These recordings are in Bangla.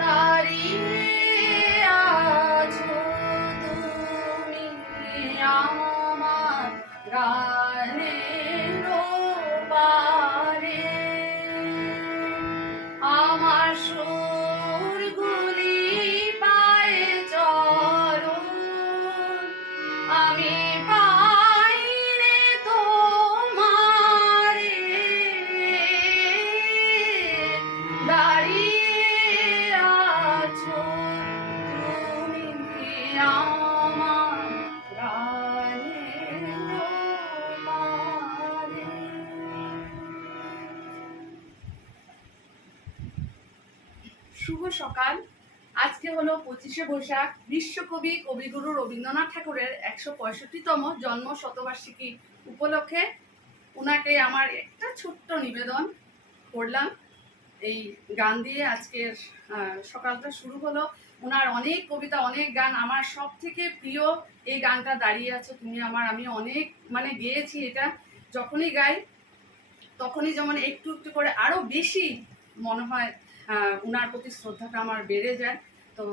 দাঁড়িয়ে আছো তুমি আমার গানের পারে, আমার সুরগুলি পায়ে চরণ, আমি পাইলে তোমারে দাঁড়িয়ে আছো তুমি আমার প্রাণের পারে। শুভ সকাল। আজকে হলো 25শে বৈশাখ, বিশ্বকবি কবিগুরু রবীন্দ্রনাথ ঠাকুরের 165তম জন্ম শতবার্ষিকী উপলক্ষে ওনাকে আমার একটা ছোট্ট নিবেদন করলাম। এই গান দিয়ে আজকের সকালটা শুরু হলো। ওনার অনেক কবিতা, অনেক গান, আমার সব থেকে প্রিয় এই গানটা দাঁড়িয়ে আছো তুমি আমার। আমি অনেক গেয়েছি এটা, যখনই গাই তখনই যেমন একটু একটু করে আরও বেশি মনে হয় ওনার প্রতি শ্রদ্ধাটা আমার বেড়ে যায়। তো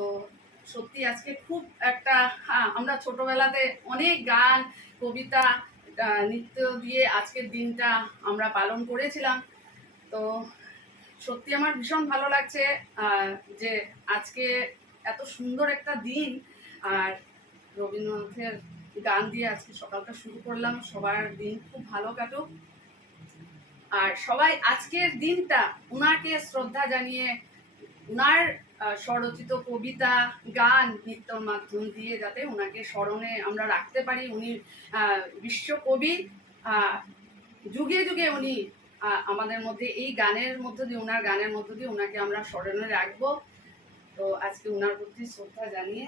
সত্যি আজকে খুব একটা আমরা ছোটবেলাতে অনেক গান, কবিতা, নৃত্য দিয়ে আজকের দিনটা আমরা পালন করেছিলাম। তো সত্যি আমার ভীষণ ভালো লাগছে যে আজকে এত সুন্দর একটা দিন, আর রবীন্দ্রনাথের গান দিয়ে আজকে সকালটা শুরু করলাম। সবার দিন খুব ভালো কাটুক, আর সবাই আজকের দিনটা উনাকে শ্রদ্ধা জানিয়ে উনার স্বরচিত কবিতা, গান, নৃত্যর মাধ্যম দিয়ে যাতে উনাকে স্মরণে আমরা রাখতে পারি। উনি বিশ্বকবি, যুগে যুগে উনি আমাদের মধ্যে এই গানের মধ্য দিয়ে, উনার গানের মধ্য দিয়ে উনাকে আমরা স্মরণে রাখবো। তো আজকে উনার প্রতি শ্রদ্ধা জানিয়ে